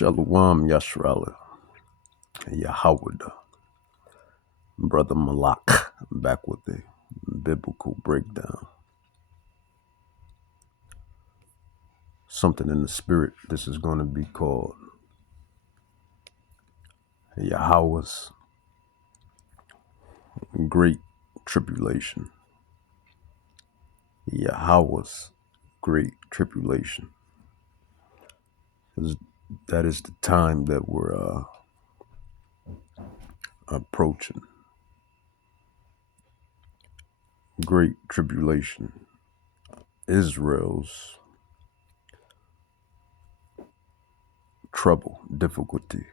Shalom Yashrala, Yahawahs, Brother Malak, back with the biblical breakdown. Something in the spirit. This is going to be called Yahawahs, Great Tribulation. Yahawahs, Great Tribulation. That is the time that we're approaching. Great Tribulation. Israel's trouble, difficulty.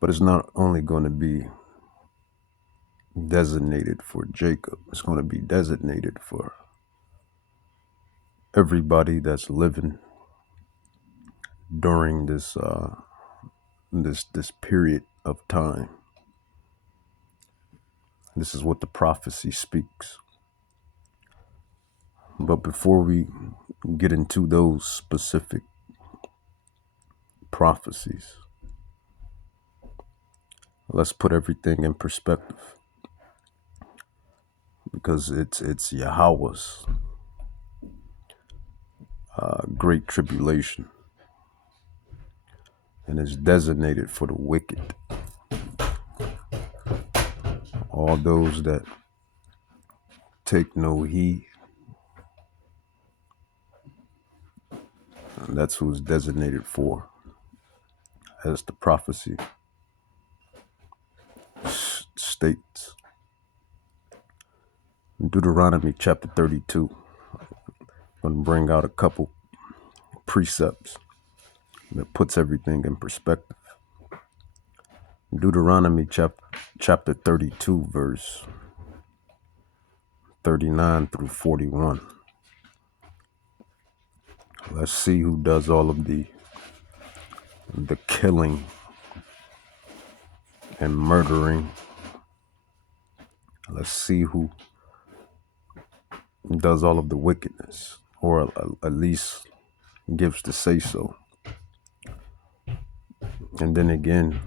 But it's not only going to be designated for Jacob. It's going to be designated for everybody that's living during this this period of time. This is what the prophecy speaks. But before we get into those specific prophecies, let's put everything in perspective, because it's Yahawah's great tribulation, and it's designated for the wicked, all those that take no heed. And that's who it's designated for, as the prophecy states. Deuteronomy chapter 32. I'm going to bring out a couple precepts that puts everything in perspective. Deuteronomy chapter 32, verse 39 through 41. Let's see who does all of the killing and murdering. Let's see who does all of the wickedness, or at least gives the say so. And then again,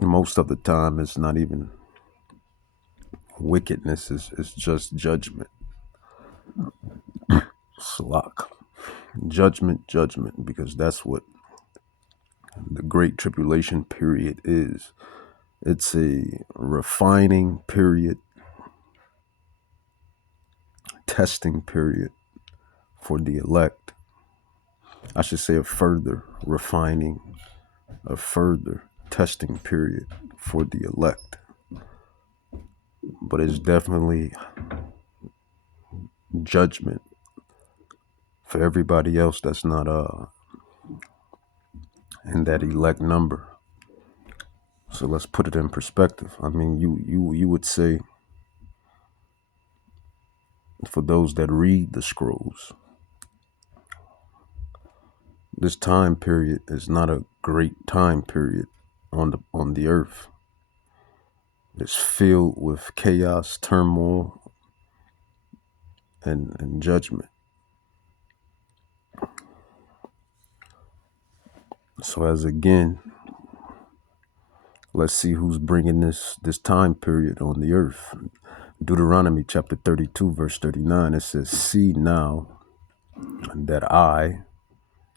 most of the time it's not even wickedness, it's just judgment. Salak. Judgment, because that's what the Great Tribulation period is. It's a refining period, testing period for the elect. I should say a further refining, a further testing period for the elect. But it's definitely judgment for everybody else that's not in that elect number. So let's put it in perspective. I mean, you would say, for those that read the scrolls, this time period is not a great time period on the earth. It's filled with chaos, turmoil, and judgment. So as again, let's see who's bringing this time period on the earth. Deuteronomy chapter 32, verse 39, it says, "See now that I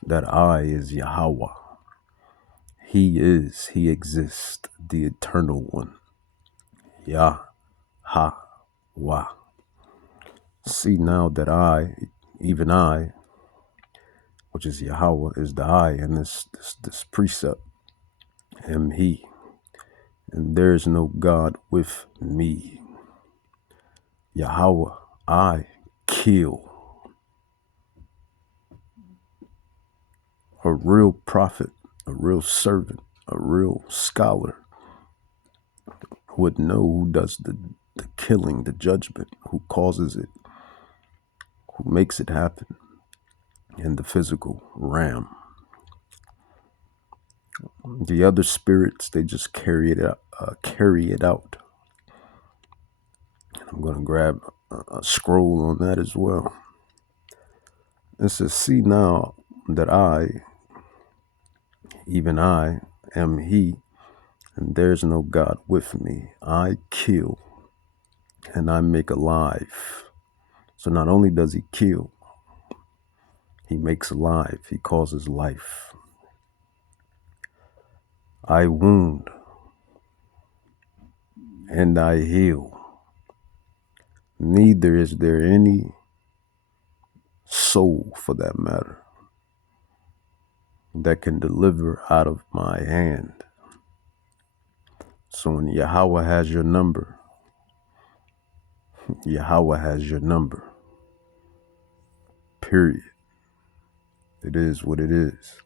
is Yahawah. He exists, the eternal one. Yahawah. See now that I, even I, which is Yahawah, is the I in this precept, am He, and there is no God with me. Yahawah, I kill." A real prophet, a real servant, a real scholar would know who does the killing, the judgment, who causes it, who makes it happen in the physical realm. The other spirits, they just carry it out. And I'm going to grab a scroll on that as well. It says, see now that I, even I, am he, and there's no God with me. I kill and I make alive. So not only does he kill, he makes alive, he causes life. I wound and I heal. Neither is there any soul, for that matter, that can deliver out of my hand. So when Yahweh has your number, Yahweh has your number. Period. It is what it is.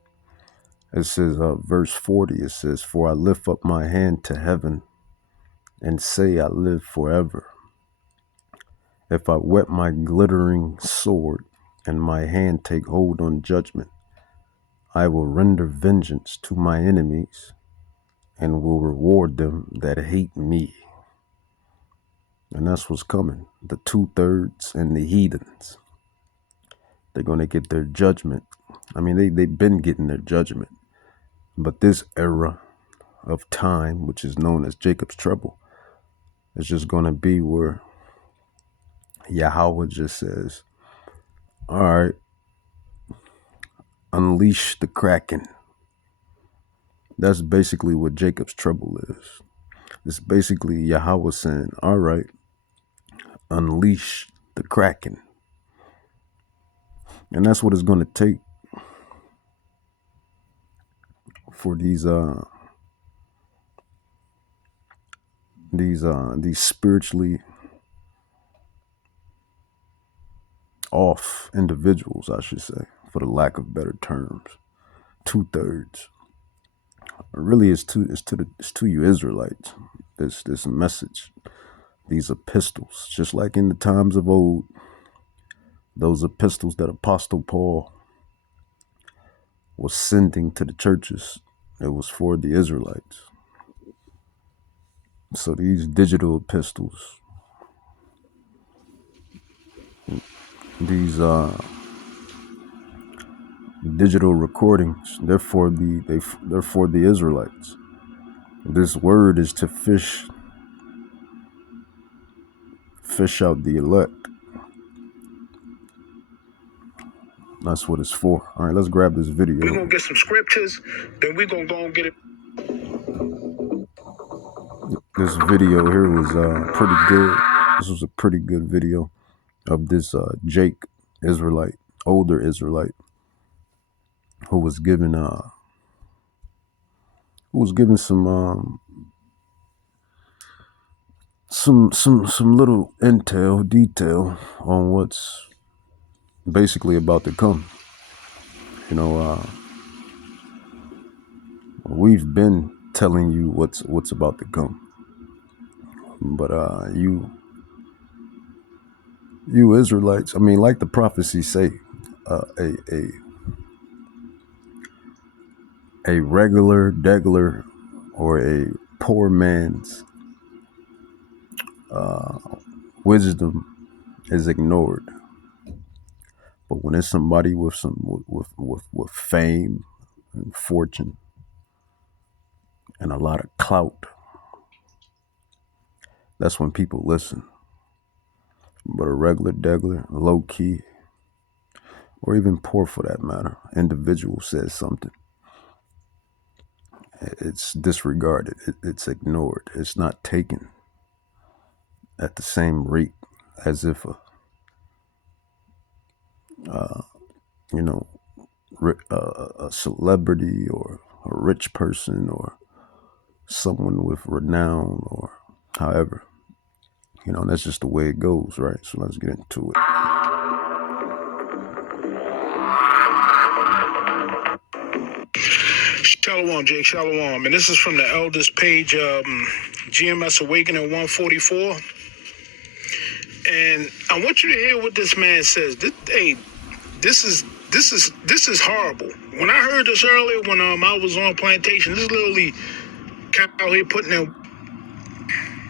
It says, verse 40, it says, for I lift up my hand to heaven and say I live forever. If I whet my glittering sword and my hand take hold on judgment, I will render vengeance to my enemies and will reward them that hate me. And that's what's coming. The 2/3 and the heathens. They're going to get their judgment. I mean, they've been getting their judgment. But this era of time, which is known as Jacob's trouble, is just going to be where Yahweh just says, all right, unleash the Kraken. That's basically what Jacob's trouble is. It's basically Yahweh saying, all right, unleash the Kraken. And that's what it's going to take for these spiritually off individuals, I should say, for the lack of better terms. 2/3. Really, it's to you Israelites. This message, these epistles, just like in the times of old, those epistles that Apostle Paul was sending to the churches, it was for the Israelites. So these digital epistles, these digital recordings, they're for the Israelites. This word is to fish out the elect. That's what it's for. All right, let's grab this video. We're going to get some scriptures, then we're going to go and get it. This video here was pretty good. This was a pretty good video of this Jake Israelite, older Israelite, who was given some little detail on what's basically about to come. You know, we've been telling you what's about to come, but you Israelites, I mean, like the prophecies say, a regular degular or a poor man's wisdom is ignored. But when it's somebody with with fame and fortune and a lot of clout, that's when people listen. But a regular degular, low key, or even poor for that matter, individual says something, it's disregarded, it's ignored, it's not taken at the same rate as if a celebrity or a rich person or someone with renown or however. That's just the way it goes, right? So let's get into it. Shalom, Jake, shalom. And this is from the eldest page, GMS Awakening 144. And I want you to hear what this man says. This is horrible. When I heard this earlier, when I was on plantation, this is literally out here putting in.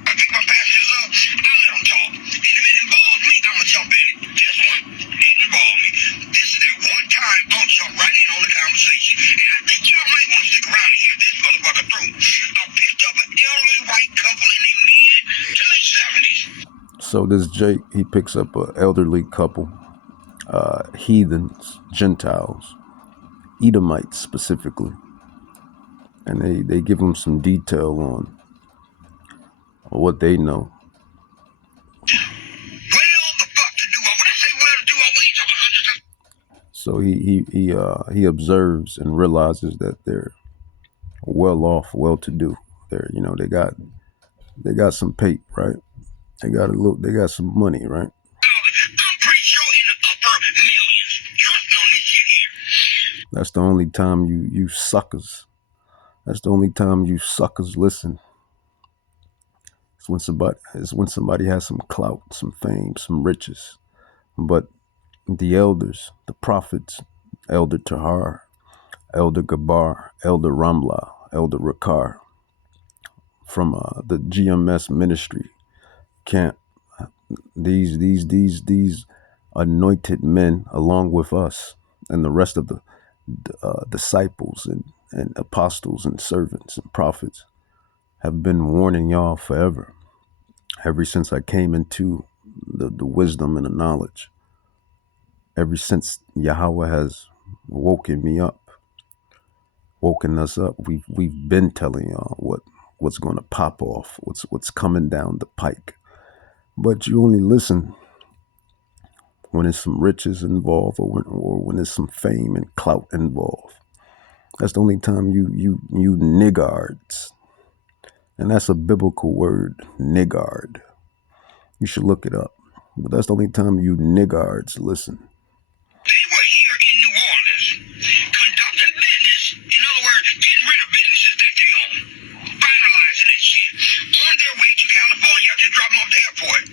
I pick my passengers up, I let them talk. And if it involves me, I'ma jump in it. Just one, didn't involve me. This is that So this Jake, he picks up an elderly couple, heathens, Gentiles, Edomites specifically, and they give him some detail on what they know. So he observes and realizes that they're well off, well to do. They're, you know, they got some paper, right? They got some money, right? I'm pretty sure in the upper millions. Trust me on this shit here. That's the only time you suckers. That's the only time you suckers listen. It's when somebody has some clout, some fame, some riches. But the elders, the prophets, Elder Tahar, Elder Gabar, Elder Ramla, Elder Rakar, from the GMS ministry camp, these anointed men, along with us and the rest of the disciples and apostles and servants and prophets, have been warning y'all forever, ever since I came into the wisdom and the knowledge, ever since Yahawah has woken me up, woken us up. We've been telling y'all what's going to pop off, what's coming down the pike. But you only listen when there's some riches involved, or when there's some fame and clout involved. That's the only time you niggards, and that's a biblical word, niggard. You should look it up. But that's the only time you niggards listen. They were here in New Orleans, conducting business. In other words, getting rid of businesses that they own, finalizing that shit. On their way to California, I just dropped them off the airport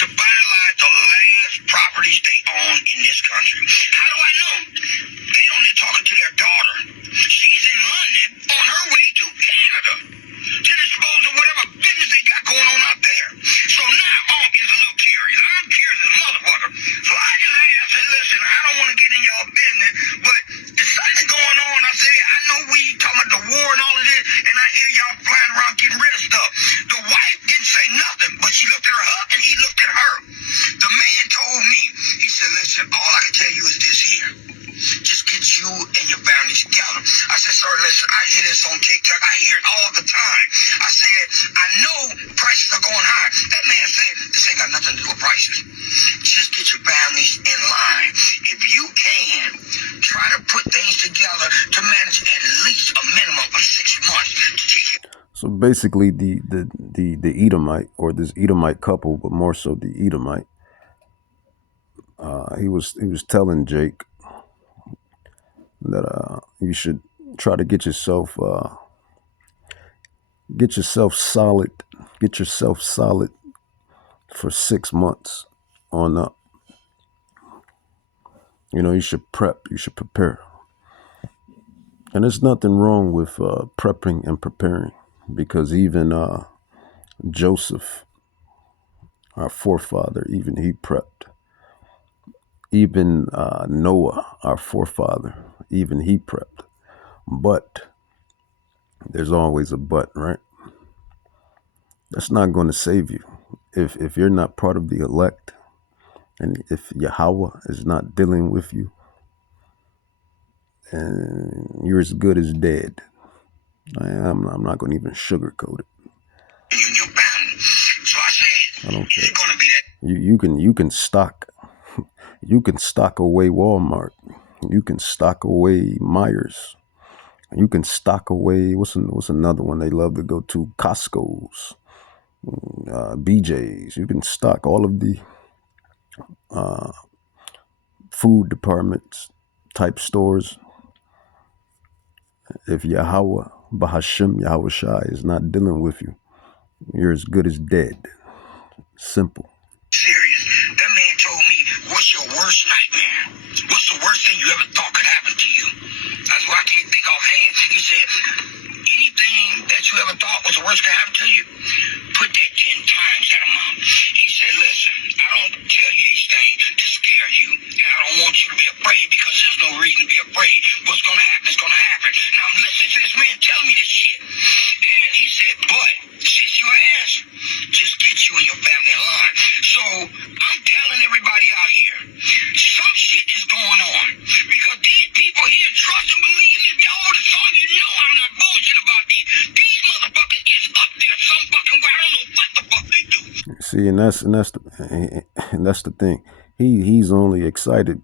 to finalize the last properties they own in this country. How do I know? They on there talking to their daughter. She's in London on her way to Canada to dispose of whatever business they got going on out there. So now Unc is a little curious. I'm curious as a motherfucker. So I just asked and listen, I don't want to get in y'all business, but there's something going on. I said, I know we talking about the war and all of this, and I hear y'all flying around getting rid of stuff. The wife didn't say nothing, but she looked at her husband, he looked at her. The man told me, he said, listen, all I can tell you is this here. Just get you and your family together. I said, sir, listen, I hear this on TikTok. I hear it all the time. I said, I know prices are going high. That man said, this ain't got nothing to do with prices. Just get your families in line. If you can, try to put things together to manage at least a minimum of 6 months. So basically, the Edomite, or this Edomite couple, but more so the Edomite, he was telling Jake that you should try to get yourself solid for 6 months on up. You know, you should prepare. And there's nothing wrong with prepping and preparing, because even Joseph, our forefather, even he prepped. Even Noah, our forefather, even he prepped. But there's always a but, right? That's not going to save you. If you're not part of the elect, and if Yahawah is not dealing with you, and you're as good as dead. I'm not going to even sugarcoat it. I don't care. You can stock. You can stock away Walmart. You can stock away Myers. You can stock away, what's another one they love to go to? Costco's, BJ's. You can stock all of the food departments type stores. If Yahawah, Bahashim, Yahweh Shai is not dealing with you, you're as good as dead. Simple. Serious. That man told me, what's your worst nightmare? What's the worst thing you ever thought could happen to you? That's what I can't think offhand. He said, anything that you ever thought was the worst could happen to you, put that 10 times that amount. He said, listen, I don't tell you these things to scare you. And I don't want you to be afraid, because there's no reason to be afraid. What's going to happen is going to happen. Now I'm listening to this man telling me this shit. And he said, but, since you asked, just get you and your family in line. So See, and that's the thing. He's only excited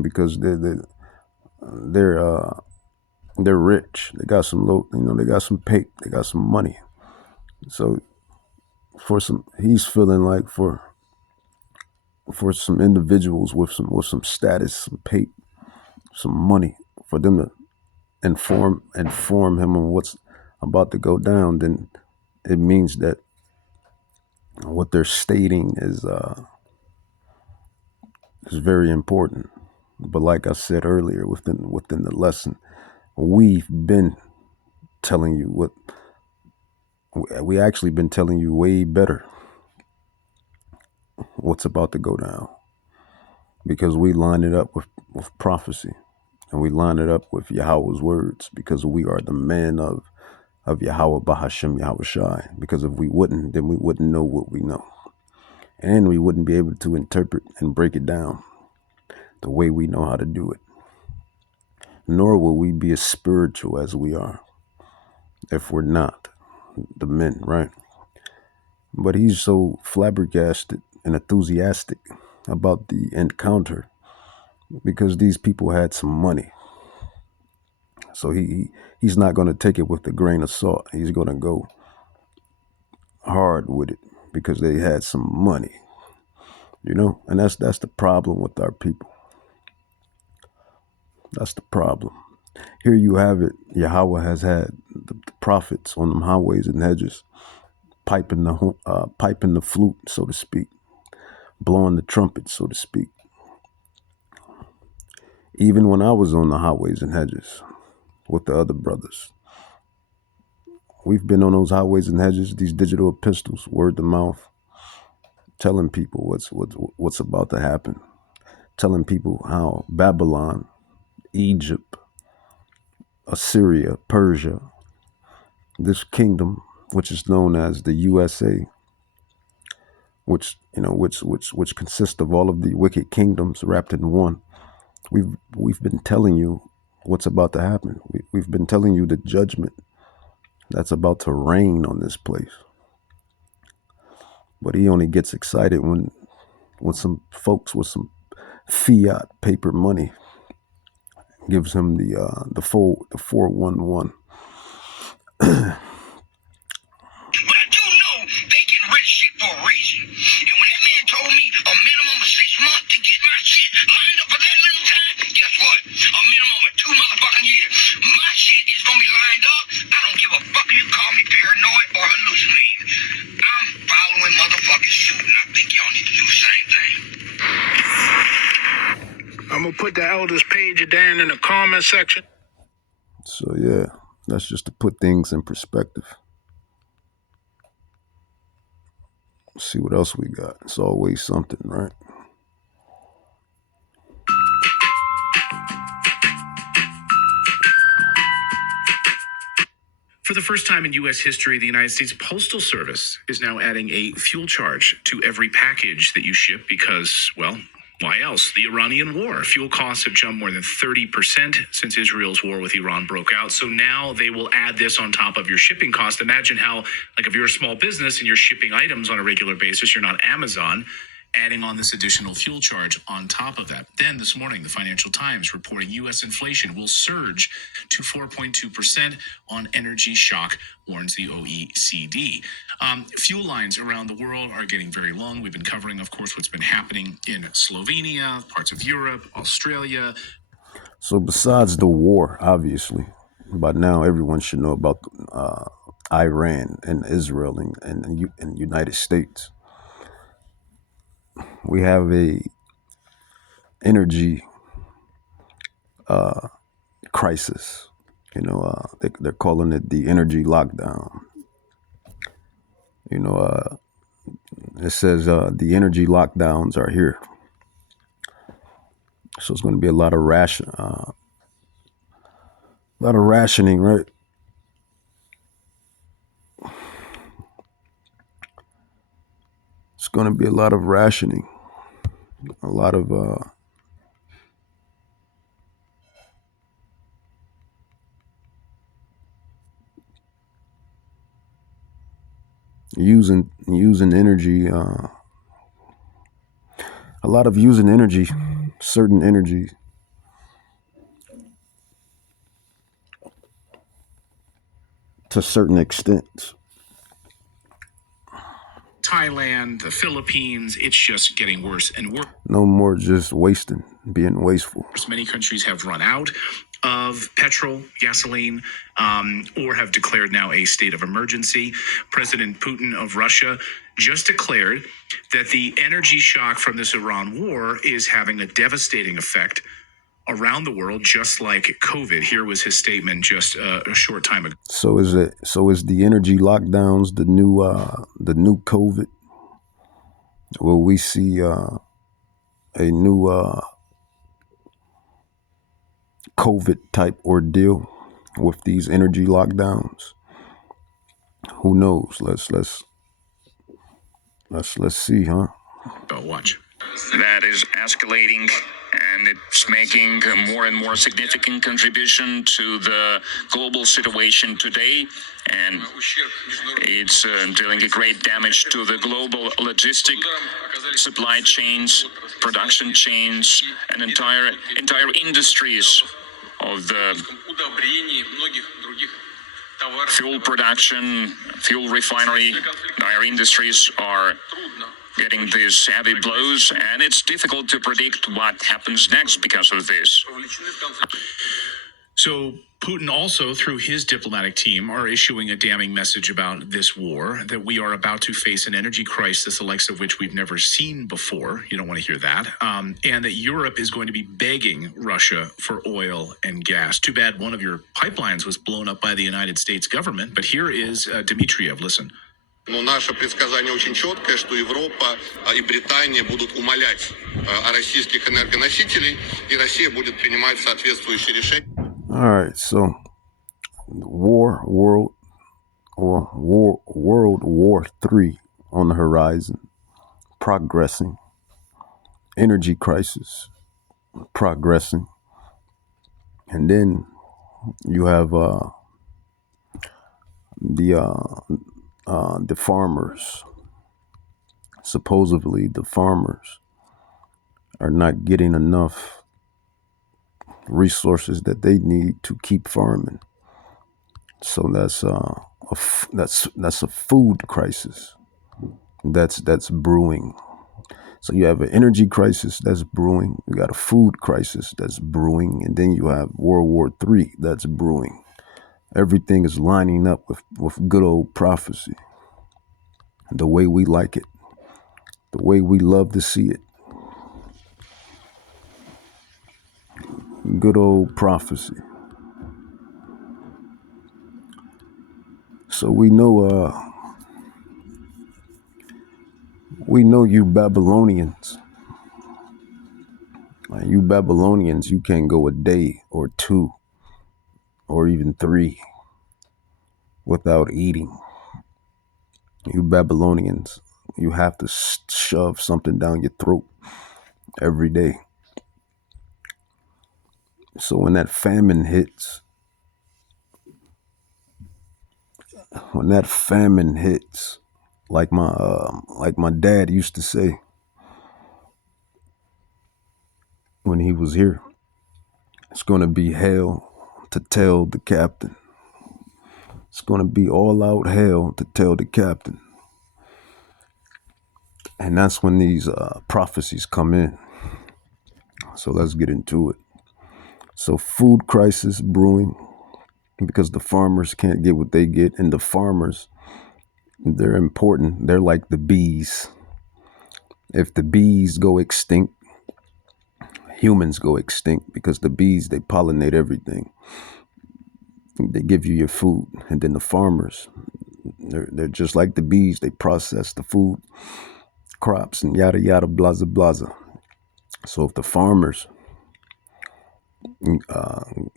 because they're they're rich. They got some they got some pay, they got some money. So he's feeling like for some individuals with some status, some pay, some money, for them to inform him on what's about to go down, then it means that what they're stating is very important. But like I said earlier, within the lesson, we've been telling you what we actually been telling you way better what's about to go down, because we line it up with prophecy, and we line it up with Yahweh's words, because we are the men of Yahweh Bahashem Yahweh Shai. Because if we wouldn't, then we wouldn't know what we know, and we wouldn't be able to interpret and break it down the way we know how to do it. Nor will we be as spiritual as we are if we're not the men, right? But he's so flabbergasted and enthusiastic about the encounter because these people had some money. So he's not going to take it with a grain of salt. He's going to go hard with it because they had some money, and that's the problem with our people. That's the problem. Here you have it. Yahweh has had the prophets on them highways and hedges, piping the flute, so to speak, blowing the trumpet, so to speak. Even when I was on the highways and hedges with the other brothers, we've been on those highways and hedges, these digital epistles, word to mouth, telling people what's about to happen, telling people how Babylon, Egypt, Assyria, Persia, this kingdom, which is known as the USA, which consists of all of the wicked kingdoms wrapped in one. We've been telling you what's about to happen. We've been telling you the judgment that's about to rain on this place. But he only gets excited when some folks with some fiat paper money gives him the 411. But I do know they get rich shit for a reason. And when that man told me a minimum of 6 months to get my shit lined up for that little time, guess what? A minimum of 2 motherfucking years. My shit is gonna be lined up. I don't give a fuck if you call me paranoid or hallucinating. I'm following motherfucking suit, and I think y'all need to do the same thing. I'm gonna put the elders page down in the comment section. So yeah, that's just to put things in perspective. Let's see what else we got. It's always something, right? For the first time in U.S. history, the United States Postal Service is now adding a fuel charge to every package that you ship because, well, why else? The Iranian war. Fuel costs have jumped more than 30% since Israel's war with Iran broke out. So now they will add this on top of your shipping cost. Imagine how, like, if you're a small business and you're shipping items on a regular basis, you're not Amazon, adding on this additional fuel charge on top of that. Then this morning, the Financial Times reporting U.S. inflation will surge to 4.2% on energy shock, warns the OECD. Fuel lines around the world are getting very long. We've been covering, of course, what's been happening in Slovenia, parts of Europe, Australia. So besides the war, obviously, by now everyone should know about Iran and Israel and United States. We have a energy crisis. They're calling it the energy lockdown. It says the energy lockdowns are here. So it's going to be a lot of rationing, right? It's going to be a lot of rationing, a lot of using energy, a lot of using energy, certain energy to certain extents. Thailand, the Philippines, it's just getting worse and worse. No more just wasting, being wasteful. Many countries have run out of petrol, gasoline, or have declared now a state of emergency. President Putin of Russia just declared that the energy shock from this Iran war is having a devastating effect around the world, just like COVID. Here was his statement just a short time ago. So is the energy lockdowns the new COVID? Will we see a new COVID type ordeal with these energy lockdowns? Who knows? Let's see, huh? Watch. That is escalating, and it's making a more and more significant contribution to the global situation today, and it's dealing a great damage to the global logistic supply chains, production chains, and entire industries of the fuel production, fuel refinery. Our industries are getting these heavy blows, and it's difficult to predict what happens next because of this. So Putin also, through his diplomatic team, are issuing a damning message about this war, that we are about to face an energy crisis, the likes of which we've never seen before. You don't want to hear that. And that Europe is going to be begging Russia for oil and gas. Too bad one of your pipelines was blown up by the United States government. But here is Dmitriev. Listen. Но наше предсказание очень четкое, что Европа и Британия будут умалять о российских энергоносителей, и Россия будет принимать соответствующие решения. All right, so World War III on the horizon, progressing. Energy crisis, progressing. And then you have the farmers. Supposedly the farmers are not getting enough resources that they need to keep farming. So that's a food crisis that's brewing. So you have an energy crisis that's brewing, you got a food crisis that's brewing, and then you have World War III that's brewing. Everything is lining up with good old prophecy, the way we like it, the way we love to see it. Good old prophecy. So we know you Babylonians. You Babylonians, you can't go a day or two or even three without eating. You Babylonians, you have to shove something down your throat every day. So when that famine hits, like my dad used to say when he was here, it's going to be hell to tell the captain. It's going to be all out hell to tell the captain. And that's when these prophecies come in. So let's get into it. So food crisis brewing because the farmers can't get what they get. And the farmers, they're important. They're like the bees. If the bees go extinct, humans go extinct, because the bees, they pollinate everything. They give you your food. And then the farmers, they're just like the bees. They process the food, crops, and yada, yada, blaza, blaza. So if the farmers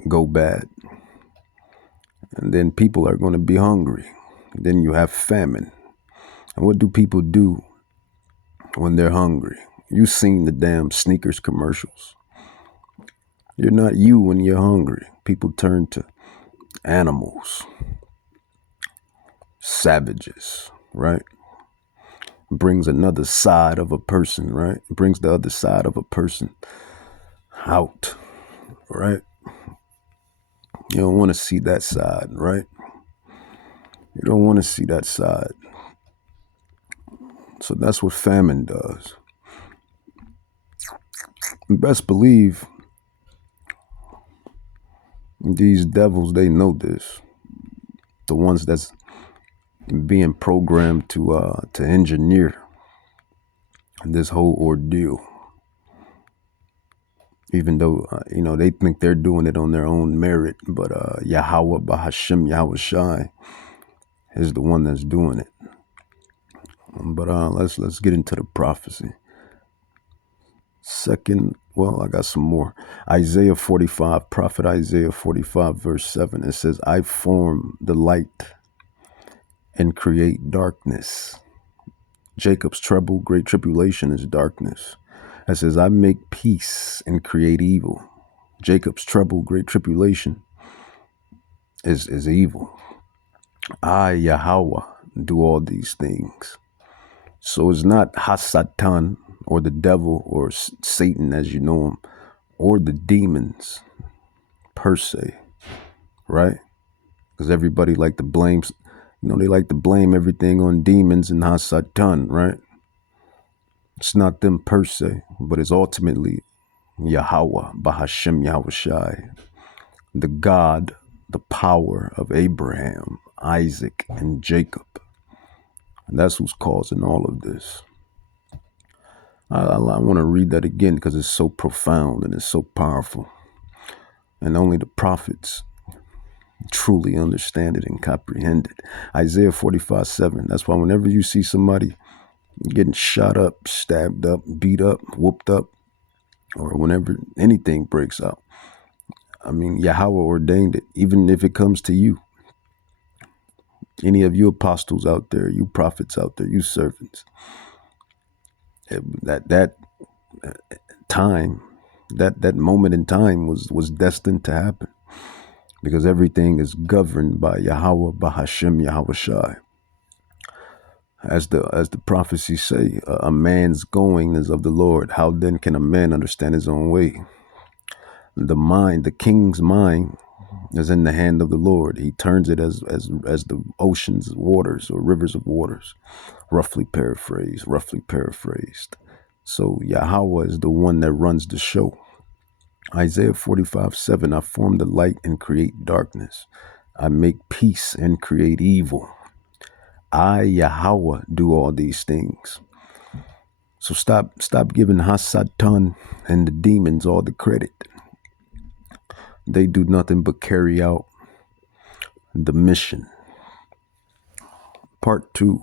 go bad, and then people are going to be hungry. Then you have famine. And what do people do when they're hungry? You've seen the damn sneakers commercials. You're not you when you're hungry. People turn to animals, savages, right? Brings another side of a person, right? Brings the other side of a person out, right? You don't want to see that side, right? You don't want to see that side. So that's what famine does. And best believe these devils, they know this. The ones that's being programmed to engineer this whole ordeal. Even though, they think they're doing it on their own merit, but Yahawah Bahashim Yahawashi is the one that's doing it. But let's get into the prophecy. Second, well, I got some more. Isaiah 45, Prophet Isaiah 45, verse 7. It says, I form the light and create darkness. Jacob's trouble, great tribulation is darkness. It says, I make peace and create evil. Jacob's trouble, great tribulation is evil. I, Yahawah, do all these things. So it's not Hasatan or the devil or Satan as you know him or the demons per se, right? Because everybody like to blame, they like to blame everything on demons and Hasatan, right? It's not them per se, but it's ultimately Yahawah, Bahashim Yahawashi, the God, the power of Abraham, Isaac, and Jacob. And that's who's causing all of this. I want to read that again because it's so profound and it's so powerful. And only the prophets truly understand it and comprehend it. Isaiah 45:7. That's why whenever you see somebody getting shot up, stabbed up, beat up, whooped up, or whenever anything breaks out, Yahawah ordained it, even if it comes to you. Any of you apostles out there, you prophets out there, you servants, that time, that moment in time was destined to happen because everything is governed by Yahawah Bahashim Yahawashi. As the prophecies say, a man's going is of the Lord. How then can a man understand his own way? The king's mind is in the hand of the Lord. He turns it as the ocean's waters or rivers of waters, roughly paraphrased. So Yahawah is the one that runs the show. Isaiah 45:7, I form the light and create darkness. I make peace and create evil. I, Yahawah, do all these things. So stop giving Hasatan and the demons all the credit. They do nothing but carry out the mission. Part 2.